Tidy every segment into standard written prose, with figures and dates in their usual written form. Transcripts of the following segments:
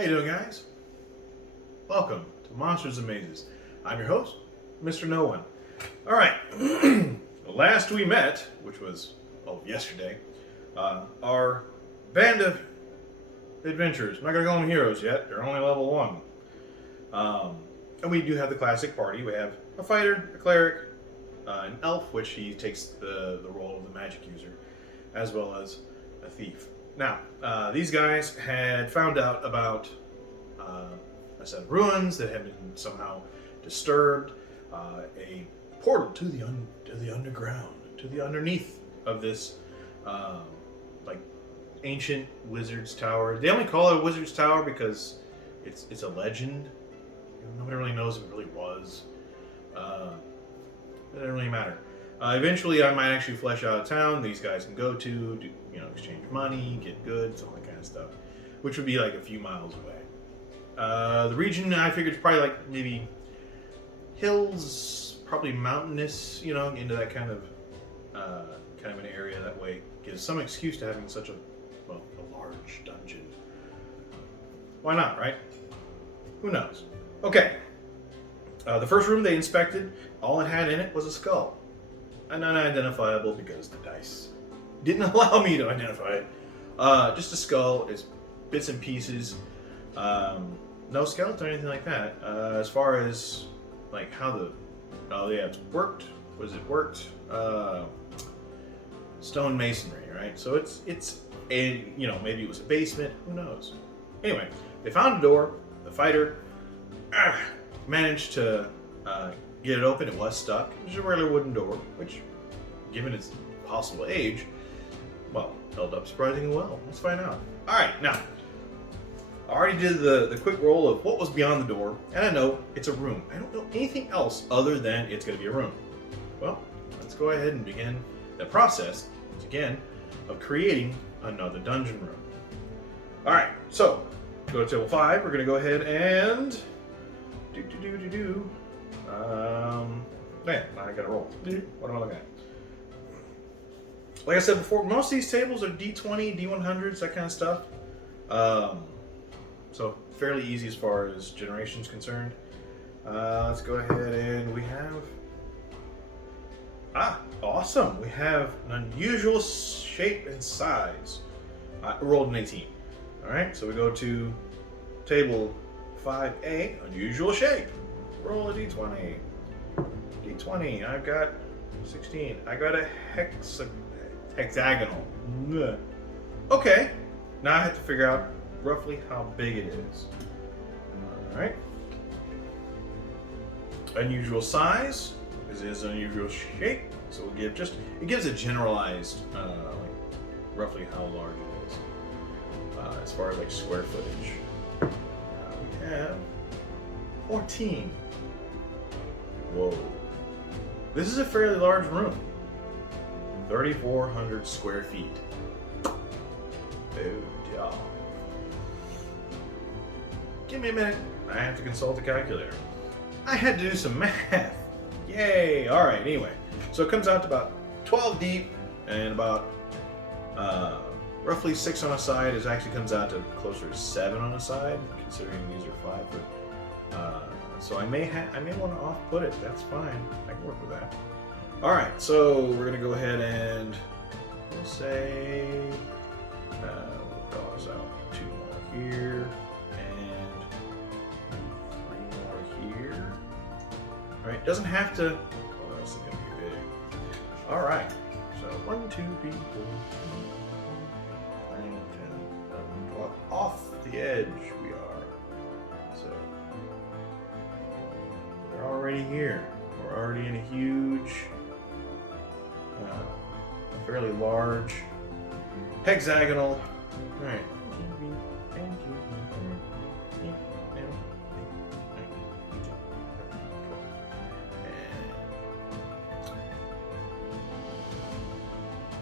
How you doing, guys? Welcome to Monsters and Mazes. I'm your host, Mr. No One. All right. Last we met, which was yesterday, our band of adventurers. I'm not gonna call them heroes yet. They're only level 1. And we do have the classic party. We have a fighter, a cleric, an elf, which he takes the role of the magic user, as well as a thief. Now, these guys had found out about a set of ruins that had been somehow disturbed, a portal to the underground, to the underneath of this like ancient wizard's tower. They only call it a wizard's tower because it's a legend. Nobody really knows if it really was. It doesn't really matter. Eventually, I might actually flesh out a town these guys can go to, exchange money, get goods, all that kind of stuff, which would be like a few miles away. The region I figured is probably like maybe hills, probably mountainous, into that kind of an area. That way, gives some excuse to having such a large dungeon. Why not, right? Who knows? Okay. The first room they inspected, all it had in it was a skull. And unidentifiable because the dice didn't allow me to identify it. Just a skull, it's bits and pieces. No skeleton or anything like that. As far as like how it's worked. Worked? Stone masonry, right? So it's maybe it was a basement. Who knows? Anyway, they found a door. The fighter managed to get it open. It was stuck. It was a regular wooden door, which, given its possible age, held up surprisingly well. Let's find out. All right, now, I already did the quick roll of what was beyond the door, and I know it's a room. I don't know anything else other than it's going to be a room. Well, let's go ahead and begin the process, once again, of creating another dungeon room. All right, so, go to table 5. We're going to go ahead and man, I gotta roll. What am I looking at? Like I said before, most of these tables are D20, D100s, that kind of stuff. So fairly easy as far as generation's concerned. Let's go ahead and we have awesome. We have an unusual shape and size. I rolled an 18. Alright, so we go to table 5A, unusual shape. Roll a D20. D20, I've got 16. I got a hexagonal. Ugh. Okay, now I have to figure out roughly how big it is. Alright. Unusual size, because it is an unusual shape, so we'll give it gives a generalized, roughly how large it is. As far as like square footage. We have 14. Whoa. This is a fairly large room. 3,400 square feet. Oh, yeah. Give me a minute. I have to consult a calculator. I had to do some math. Yay. Alright, anyway. So it comes out to about 12 deep and about roughly 6 on a side. It actually comes out to closer to 7 on a side, considering these are 5 foot. So I may want to off-put it. That's fine. I can work with that. All right, so we're gonna go ahead and we'll say we'll draw this out. 2 more here and 3 more here. All right, doesn't have to. Oh, that's gonna be big. All right, so 1, 2, 3, 4, 5, 10, 11, 12. Off the edge we are. So. We're already here. We're already in a huge, a fairly large hexagonal. All right.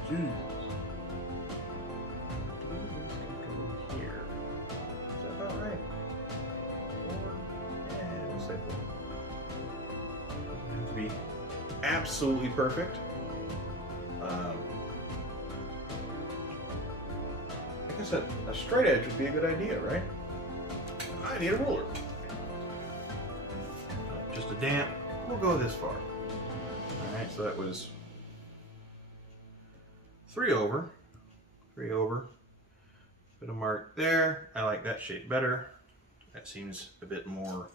And here. Is that about right? 4 and we'll say 4. Have to be absolutely perfect. Like I said, a straight edge would be a good idea, right? I need a ruler. Just a damp. We'll go this far. Alright, so that was 3 over. 3 over. Put a mark there. I like that shape better. That seems a bit more,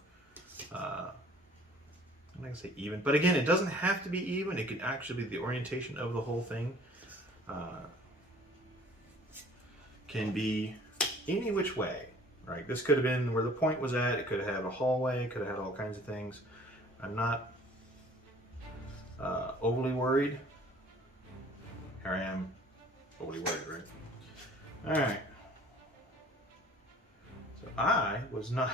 I'm not going to say even, but again, it doesn't have to be even. It can actually be the orientation of the whole thing. Can be any which way, right? This could have been where the point was at. It could have had a hallway. It could have had all kinds of things. I'm not overly worried. Here I am, overly worried, right? All right. So I was not,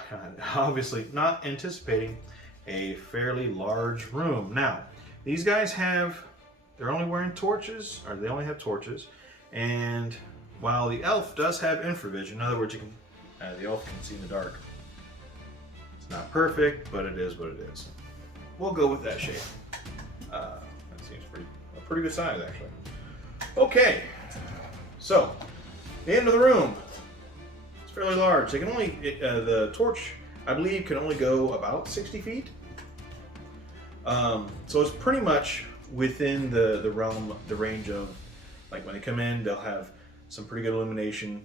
obviously not anticipating a fairly large room. Now, these guys they're only wearing torches, or they only have torches, and while the elf does have infravision, in other words, you can, the elf can see in the dark. It's not perfect, but it is what it is. We'll go with that shape. That seems a pretty good size, actually. Okay, so the end of the room. It's fairly large. They can only the torch, I believe, can only go about 60 feet. So it's pretty much within the realm, the range of, like, when they come in, they'll have some pretty good illumination.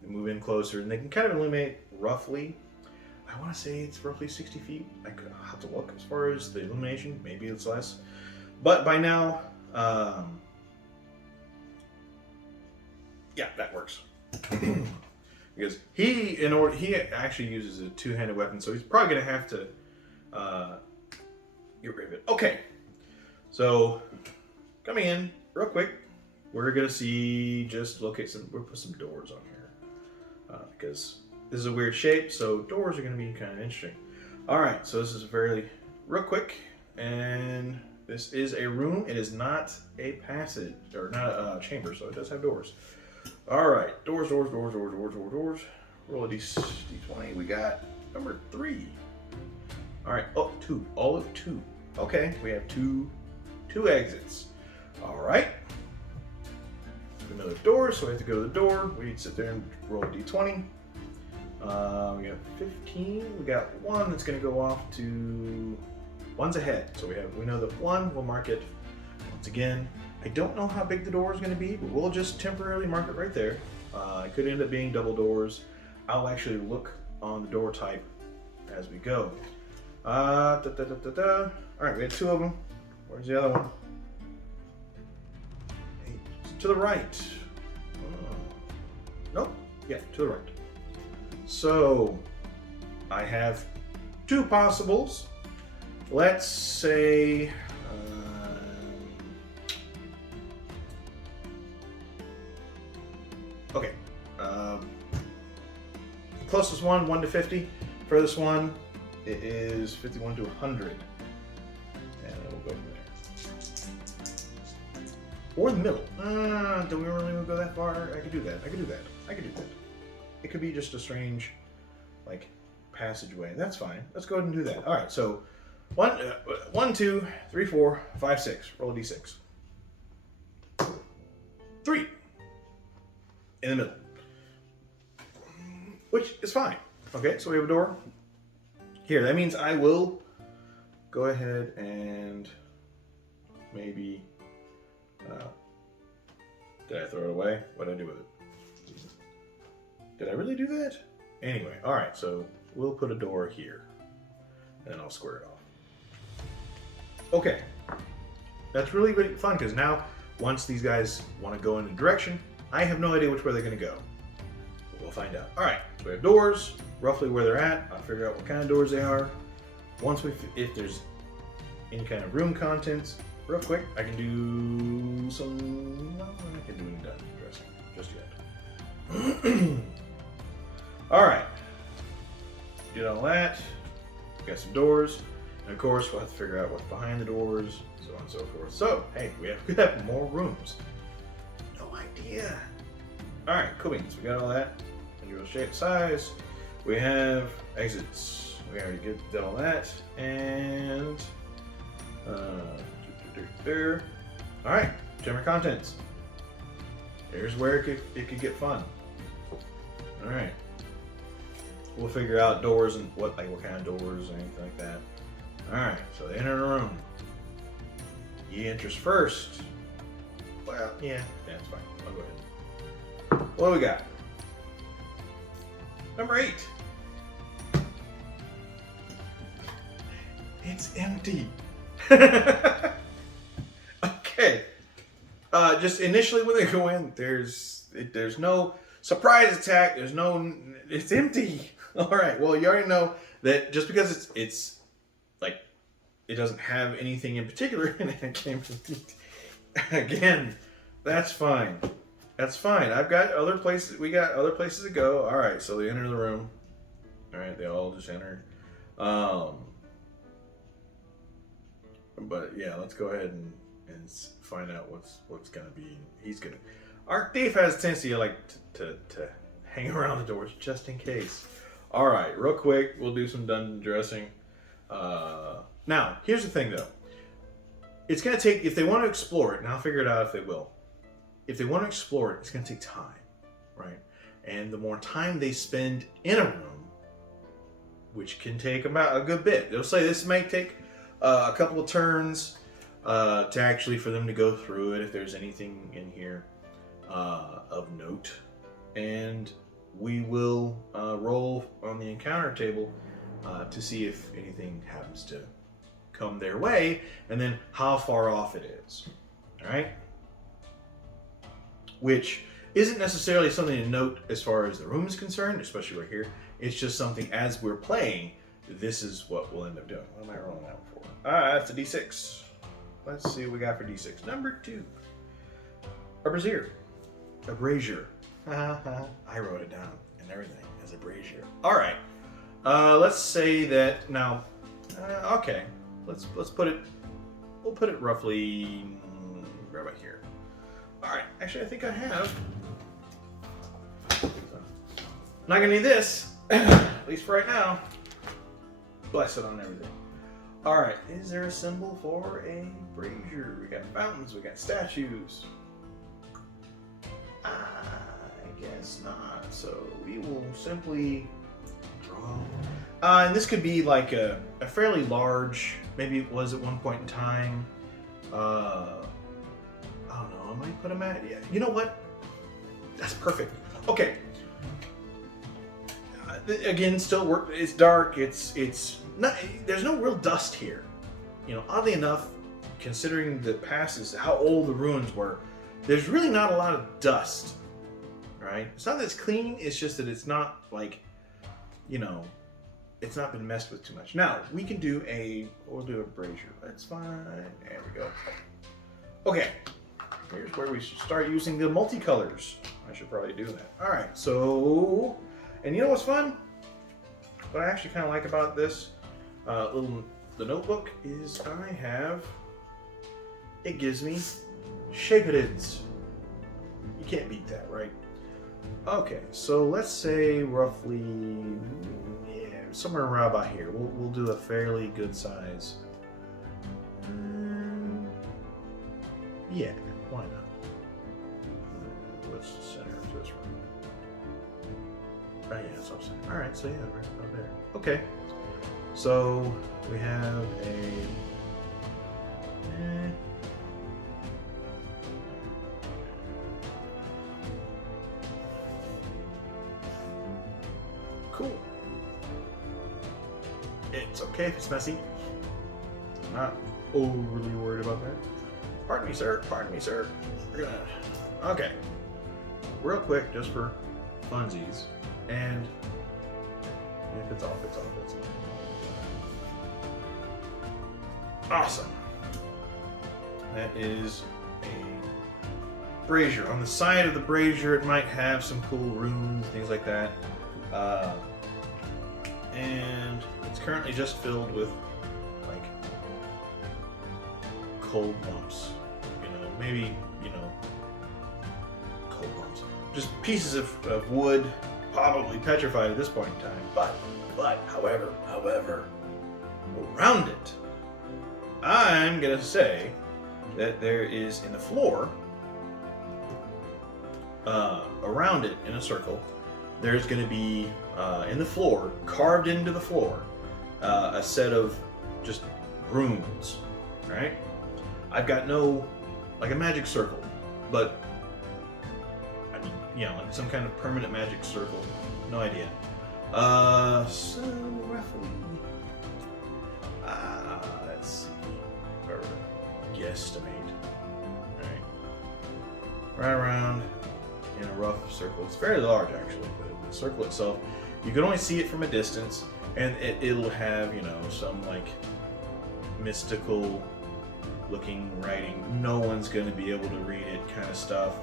They move in closer, and they can kind of illuminate roughly. I want to say it's roughly 60 feet. I could have to look as far as the illumination. Maybe it's less. But by now, yeah, that works. Because he actually uses a two-handed weapon, so he's probably going to have to get rid of it. Okay, so coming in real quick, we're going to see, we'll put some doors on here because this is a weird shape, so doors are going to be kind of interesting. All right, so this is real quick, and this is a room. It is not a passage, or not a chamber, so it does have doors. All right, doors. Roll a d20. We got number 3. All right, oh, 2. All of 2. Okay, we have two exits. All right. Another door, so we have to go to the door. We sit there and roll a d20. We got 15. We got 1 that's going to go off to... 1's ahead, so we know that 1. We'll mark it once again. I don't know how big the door is going to be, but we'll just temporarily mark it right there. It could end up being double doors. I'll actually look on the door type as we go. All right, we had 2 of them. Where's the other one? To the right. Nope. Yeah, to the right. So I have 2 possibles. Let's say okay. Closest one, 1 to 50. Furthest one, it is 51 to 100. And we'll go from there. Or in the middle. Do we really want to go that far? I could do that. It could be just a strange, like, passageway. That's fine. Let's go ahead and do that. All right, so 1, 2, 3, 4, 5, 6. Roll a d6. 3. In the middle. Which is fine. Okay, so we have a door. Here, that means I will go ahead and maybe... did I throw it away? What did I do with it? Did I really do that? Anyway, alright, so we'll put a door here. And I'll square it off. Okay. That's really, really fun, because now, once these guys want to go in a direction, I have no idea which way they're going to go. But we'll find out. Alright, so we have doors, roughly where they're at. I'll figure out what kind of doors they are. If there's any kind of room contents, real quick, I can do some... No, I can do any dungeon dressing just yet. Alright. Did all that. Got some doors. And of course, we'll have to figure out what's behind the doors, so on and so forth. So, hey, we have more rooms. No idea. Alright, cool beans. We got all that. Individual shape, size. We have exits. We already did all that. And... there. Alright, chamber contents. Here's where it could get fun. Alright. we'll figure out doors and what kind of doors and anything like that. All right, so they enter the room. He enters first. Well, yeah, that's fine. I'll go ahead. What do we got? Number 8. It's empty. Okay. Just initially when they go in, there's no surprise attack. It's empty. All right. Well, you already know that just because it's like it doesn't have anything in particular, and it came again. That's fine. That's fine. I've got other places. We got other places to go. All right. So they enter the room. All right. They all just enter. But yeah, let's go ahead and find out what's gonna be. Our thief has a tendency to like to hang around the doors just in case. All right, real quick, we'll do some dungeon dressing. Now, here's the thing though. It's gonna take, if they want to explore it, and I'll figure it out if they will. If they want to explore it, it's gonna take time, right? And the more time they spend in a room, which can take about a good bit. They'll say this may take a couple of turns to actually for them to go through it if there's anything in here of note, and we will roll on the encounter table to see if anything happens to come their way, and then how far off it is. All right, which isn't necessarily something to note as far as the room is concerned, especially right here. It's just something as we're playing. This is what we'll end up doing. What am I rolling out for? That's a D6. Let's see what we got for D6. Number 2. A brazier. A brazier. I wrote it down and everything as a brazier. All right. Let's say that now. Okay. Let's put it. We'll put it roughly right about here. All right. Actually, I think I have. Not gonna need this, at least for right now. Bless it on everything. All right, is there a symbol for a brazier? We got fountains, we got statues. I guess not. So we will simply draw. And this could be like a fairly large, maybe it was at one point in time. I don't know, I might put them at, yeah. You know what? That's perfect. Okay. Again, still work. It's dark. It's not. There's no real dust here. You know, oddly enough, considering the passes, how old the ruins were, there's really not a lot of dust. Right? It's not that it's clean. It's just that it's not like, you know, it's not been messed with too much. Now we can do we'll do a brazier. That's fine. There we go. Okay. Here's where we should start using the multicolors. I should probably do that. All right. So. And you know what's fun? What I actually kind of like about this the notebook is it gives me shapedids. You can't beat that, right? Okay, so let's say roughly, somewhere around about here. We'll do a fairly good size. Yeah, why not? What's the center of this room? Right, yeah, it's up center. All right, so yeah, right about there. Okay, so we have a. Cool. It's okay if it's messy. I'm not overly worried about that. Pardon me, sir. Pardon me, sir. We're gonna. Okay. Real quick, just for funsies. And if it's off, it's off. It's off. Awesome. That is a brazier. On the side of the brazier, it might have some cool runes, things like that. And it's currently just filled with like cold lumps. Maybe, cold lumps. Just pieces of wood, probably petrified at this point in time. But, however, around it, I'm gonna say that there is in the floor, around it in a circle, there's going to be in the floor, carved into the floor, a set of just runes. Right? I've got no, like a magic circle, but I mean, like some kind of permanent magic circle. No idea. So roughly, let's see, or guesstimate. Right around in a rough circle. It's very large actually, but the circle itself, you can only see it from a distance, and it'll have, some like mystical looking writing. No one's going to be able to read it kind of stuff,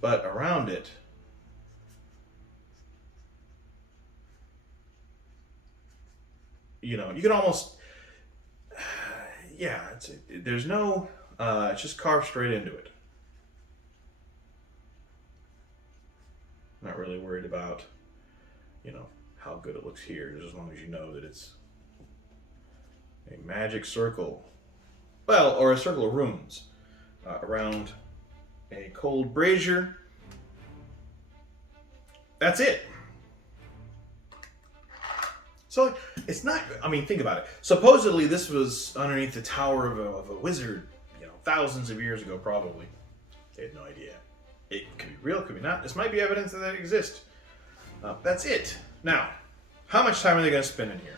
but around it, you can almost, there's no, it's just carved straight into it. Not really worried about, how good it looks here, just as long as you know that it's a magic circle. Well, or a circle of runes around a cold brazier. That's it. So it's not, think about it. Supposedly this was underneath the tower of a wizard, thousands of years ago probably. They had no idea. It could be real, could be not. This might be evidence that it exists. That's it. Now, how much time are they going to spend in here?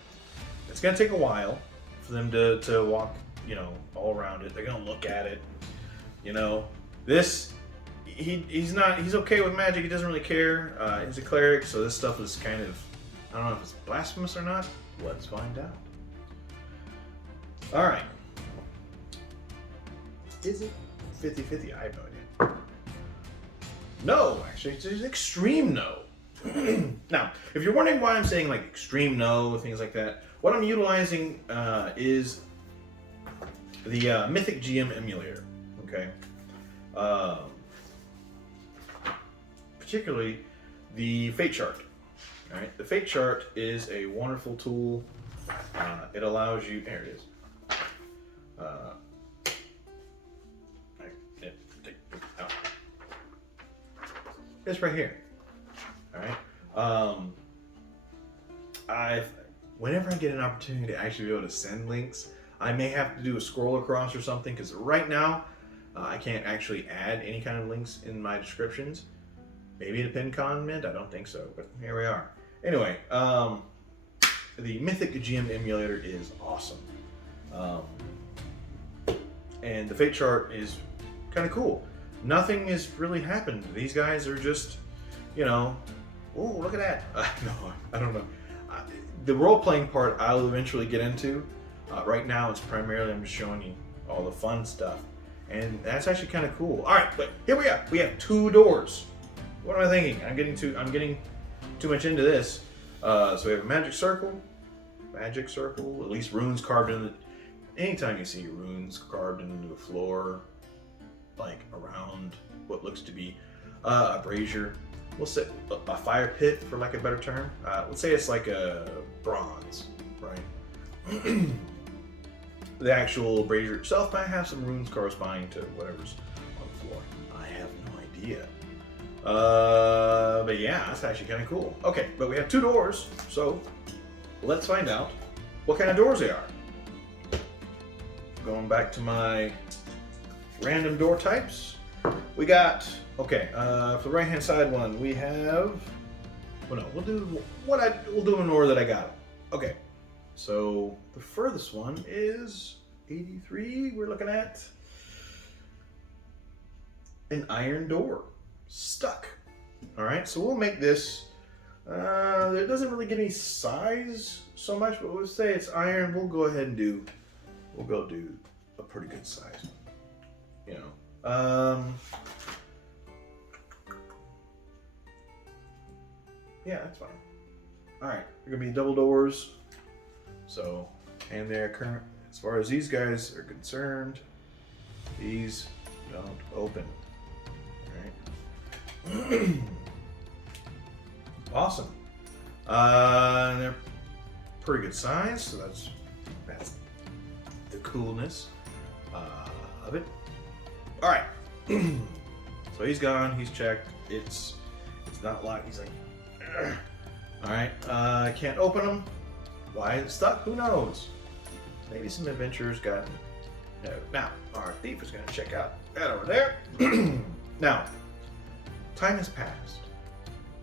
It's going to take a while for them to walk, all around it. They're going to look at it. This, he's okay with magic. He doesn't really care. He's a cleric, so this stuff is kind of, I don't know if it's blasphemous or not. Let's find out. All right. Is it 50-50? I have no idea. No, actually, it's an extreme no. Now, if you're wondering why I'm saying like extreme no, things like that, what I'm utilizing is the Mythic GM emulator. Okay. Particularly the Fate Chart. All right, the Fate Chart is a wonderful tool. It allows you. There it is. It's right here. All right. Whenever I get an opportunity to actually be able to send links, I may have to do a scroll across or something, because right now I can't actually add any kind of links in my descriptions. Maybe the pin comment? I don't think so, but here we are. Anyway, the Mythic GM emulator is awesome. And the Fate Chart is kind of cool. Nothing has really happened. These guys are just, oh, look at that. No, I don't know. The role-playing part I'll eventually get into. Right now, it's primarily I'm just showing you all the fun stuff. And that's actually kind of cool. All right, but here we are. We have 2 doors. What am I thinking? I'm getting too much into this. So we have a magic circle, at least runes carved in it. Anytime you see runes carved into the floor, like around what looks to be a brazier, we'll say a fire pit for like a better term. Let's say it's like a bronze, right? The actual brazier itself might have some runes corresponding to whatever's on the floor. I have no idea. But yeah, that's actually kind of cool. Okay, but we have 2 doors, so let's find out what kind of doors they are. Going back to my random door types, we got, okay, for the right hand side one, we have, well no, we'll do in order that I got them. Okay, so the furthest one is 83. We're looking at an iron door. Stuck. All right, so we'll make this, it doesn't really give any size so much, but we'll say it's iron. We'll go ahead and do a pretty good size one, yeah, that's fine. All right, they're gonna be double doors. So, and they're current, as far as these guys are concerned, these don't open. Awesome. And they're pretty good size, so that's the coolness of it. All right. So he's gone. He's checked. It's not locked. He's like, ugh. All right. I can't open them. Why is it stuck? Who knows? Maybe some adventurers got. No. Now our thief is going to check out that over there. Now, time has passed.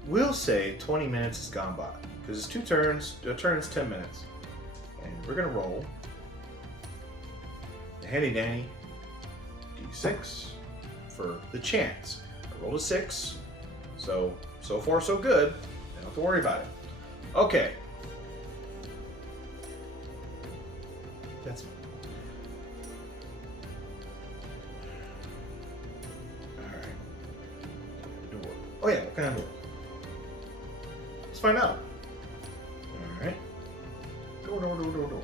We'll say 20 minutes has gone by because it's 2 turns. A turn's 10 minutes, and we're going to roll the handy dandy d6 for the chance. I rolled a 6, so far so good. Don't have to worry about it. Okay. That's alright. Door. Oh yeah, what kind of door? Let's find out. Alright. Door.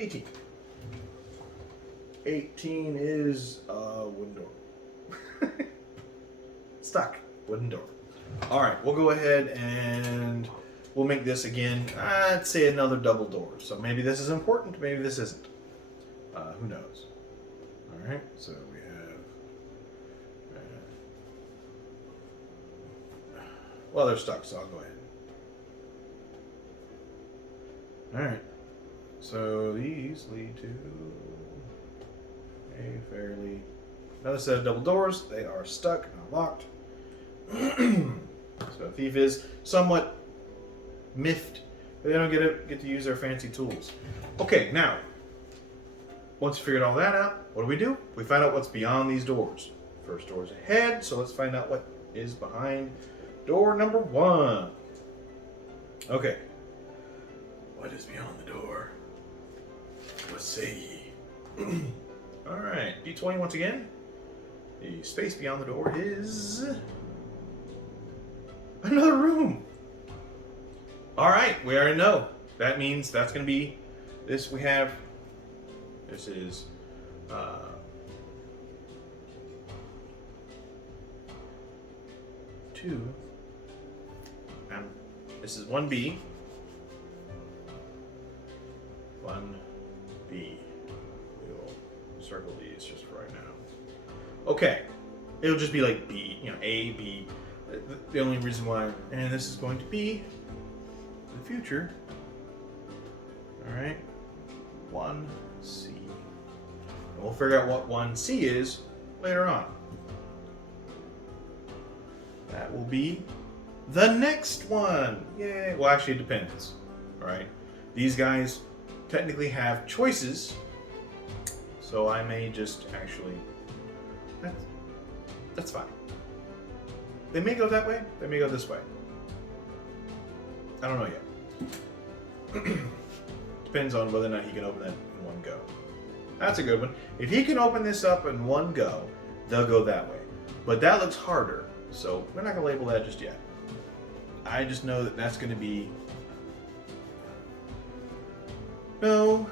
18. 18 is a wooden door. Stuck. Wooden door. Alright, we'll go ahead and we'll make this again, I'd say another double door. So maybe this is important, maybe this isn't. Who knows? Alright, so we have... well, they're stuck, so I'll go ahead. Alright. So these lead to a fairly... another set of double doors. They are stuck, not locked. So thief is somewhat miffed. They don't get to use their fancy tools. Okay, now, once we figured all that out, what do? We find out what's beyond these doors. First door's ahead, so let's find out what is behind door number 1. Okay. What is beyond the door? What say ye? Alright, D20 once again. The space beyond the door is... another room. Alright, we already know. That means that's going to be... this we have... this is... 2. This is 1B. 1B. We will circle these just for right now. Okay. It'll just be like B, A, B. The only reason why, and this is going to be the future. Alright. 1C. And we'll figure out what 1C is later on. That will be the next one. Yay. Well, actually, it depends. Alright. These guys technically have choices, so I may just actually... That's fine. They may go that way, they may go this way. I don't know yet. Depends on whether or not he can open that in one go. That's a good one. If he can open this up in one go, they'll go that way. But that looks harder, so we're not going to label that just yet. I just know that that's going to be... no,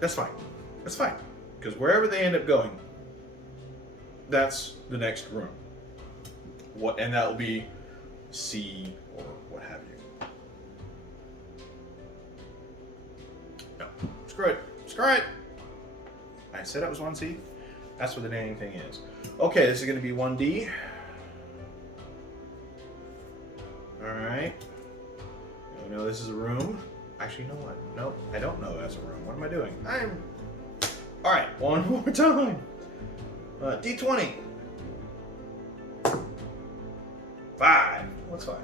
that's fine. That's fine. Because wherever they end up going, that's the next room. And that will be C or what have you. No, screw it. Screw it. I said it was 1C. That's what the dang thing is. Okay, this is going to be 1D. Alright. You know this is a room. Actually, you know what? Nope, I don't know that's a room. What am I doing? Alright, one more time. D20. 5. What's 5?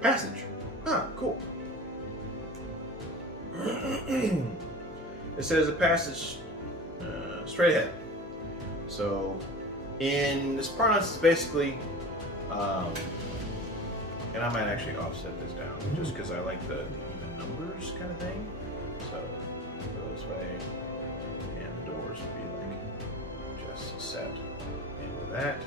Passage. Ah, cool. It says a passage straight ahead. So, in this parlance, it's basically, and I might actually offset this down just because I like the even numbers kind of thing. So, go this way, and the doors would be like just set into that.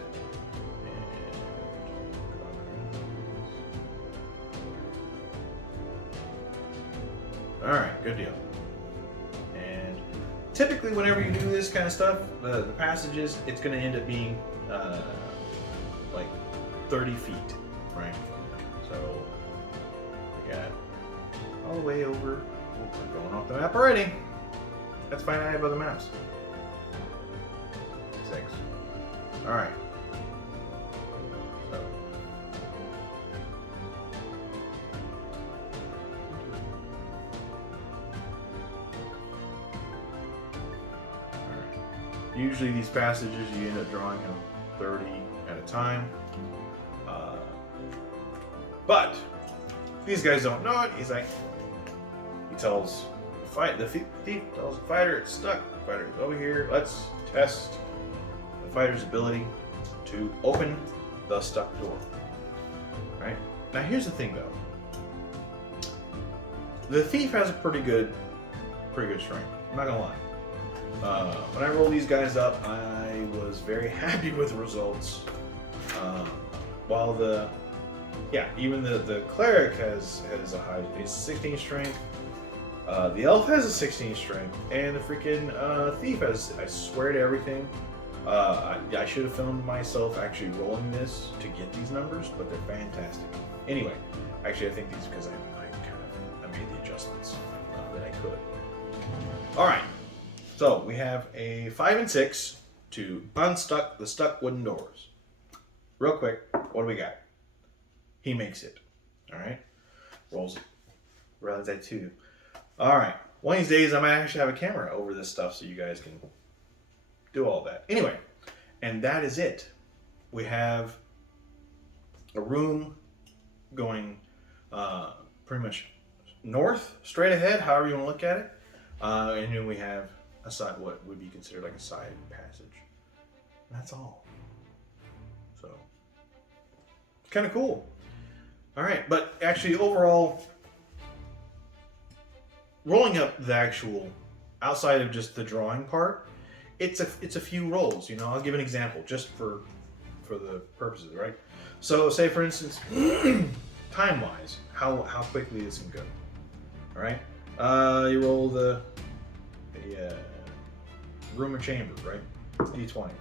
Alright, good deal. And typically whenever you do this kind of stuff, the passages, it's going to end up being like 30 feet, right? So we got all the way over. Oh, I'm going off the map already. That's fine, I have other maps. 6. Alright. So. Alright. Usually these passages you end up drawing them 30 at a time. But these guys don't know it. He's like, he tells the thief tells the fighter it's stuck. The fighter's over here. Let's test the fighter's ability to open the stuck door. Right? Now here's the thing though. The thief has a pretty good strength. I'm not gonna lie. When I rolled these guys up, I was very happy with the results. While even the cleric has a high 16 strength. The elf has a 16 strength, and the freaking thief has, I swear to everything, I should have filmed myself actually rolling this to get these numbers, but they're fantastic. Anyway, actually I think these because I made the adjustments that I could. Alright, so we have a 5 and 6 to unstuck the stuck wooden doors. Real quick, what do we got? He makes it. Alright, rolls it. Rolls that too. Alright, one of these days I might actually have a camera over this stuff so you guys can do all that. Anyway, and that is it. We have a room going pretty much north, straight ahead, however you want to look at it. And then we have a side, what would be considered like a side passage. That's all. So, it's kind of cool. Alright, but actually overall, rolling up the actual, outside of just the drawing part, it's a few rolls. You know, I'll give an example just for the purposes, right? So, say for instance, time-wise, how quickly this can go. All right, you roll the room or chamber, right? D20.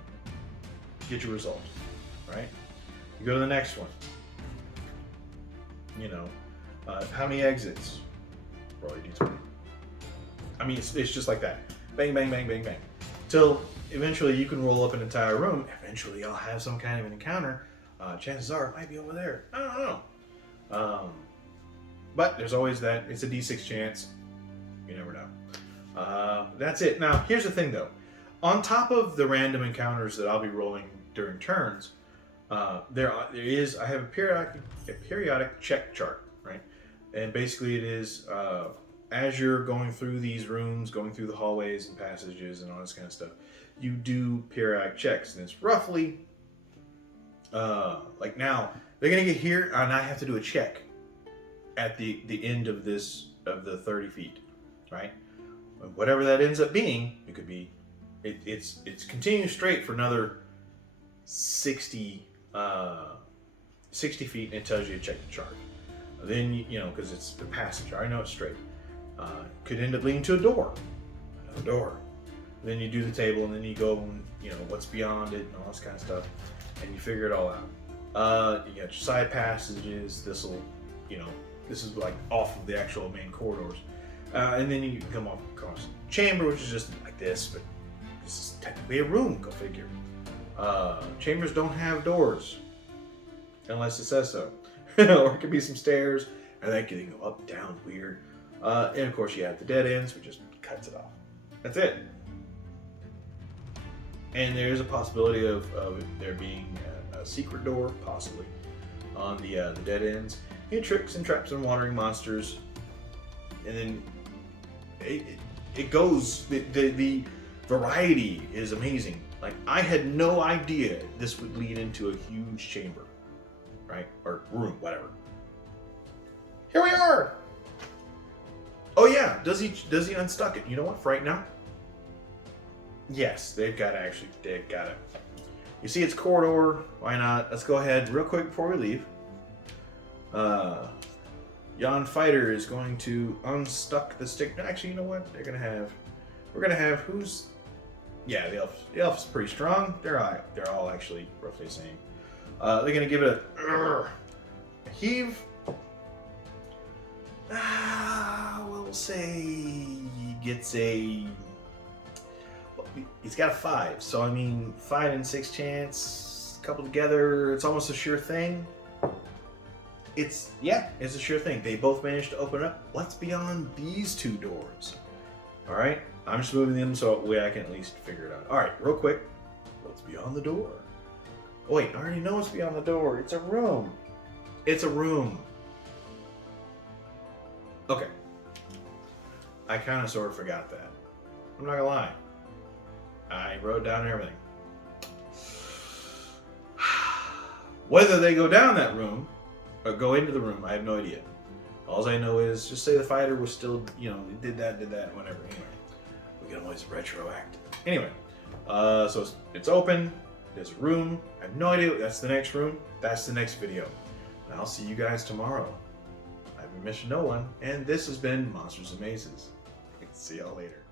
Get your result, right? You go to the next one. You know, how many exits? Roll your D20. I mean, it's just like that. Bang, bang, bang, bang, bang. Till eventually you can roll up an entire room. Eventually I'll have some kind of an encounter. Chances are it might be over there. I don't know. But there's always that. It's a D6 chance. You never know. That's it. Now, here's the thing though. On top of the random encounters that I'll be rolling during turns, I have a periodic check chart, right? And basically it is, as you're going through these rooms, going through the hallways and passages and all this kind of stuff, you do periodic checks. And it's roughly, like now, they're going to get here and I have to do a check at the end of the 30 feet, right? Whatever that ends up being, it could be, it's continuing straight for another 60 feet, and it tells you to check the chart. Then, you know, because it's the passage, I know it's straight. Could end up leading to a door. Another door. Then you do the table, and then you go, and, you know, what's beyond it, and all this kind of stuff, and you figure it all out. You got your side passages. This is like off of the actual main corridors. And then you come off across chamber, which is just like this, but this is technically a room, go figure. Chambers don't have doors, unless it says so. Or it could be some stairs, and then you can go up, down, weird. And of course you have the dead ends, which just cuts it off. That's it. And there's a possibility of there being a secret door, possibly, on the dead ends. And tricks and traps and wandering monsters. And then it goes, the variety is amazing. Like, I had no idea this would lead into a huge chamber, right? Or room, whatever. Here we are! Oh yeah, does he unstuck it? You know what, for right now? Yes, they've got it. You see it's corridor, why not? Let's go ahead real quick before we leave. Yon Fighter is going to unstuck the stick. Actually, you know what? We're gonna have who's... Yeah, the elf is pretty strong. They're all actually roughly the same. They're gonna give it a heave. say he gets a. He's got a 5, so I mean 5 and 6 chance, coupled together, it's almost a sure thing. It's a sure thing. They both managed to open up. What's beyond these 2 doors? All right, I'm just moving them so that way I can at least figure it out. All right, real quick, what's beyond the door? Oh, wait, I already know what's beyond the door. It's a room. It's a room. Okay. I kind of sort of forgot that. I'm not gonna lie. I wrote down everything. Whether they go down that room or go into the room, I have no idea. All I know is just say the fighter was still, did that, whatever. Anyway, we can always retroact. Anyway, so it's open. There's a room. I have no idea. That's the next room. That's the next video. And I'll see you guys tomorrow. I've been Mr. No One, and this has been Monsters and Mazes. See y'all later.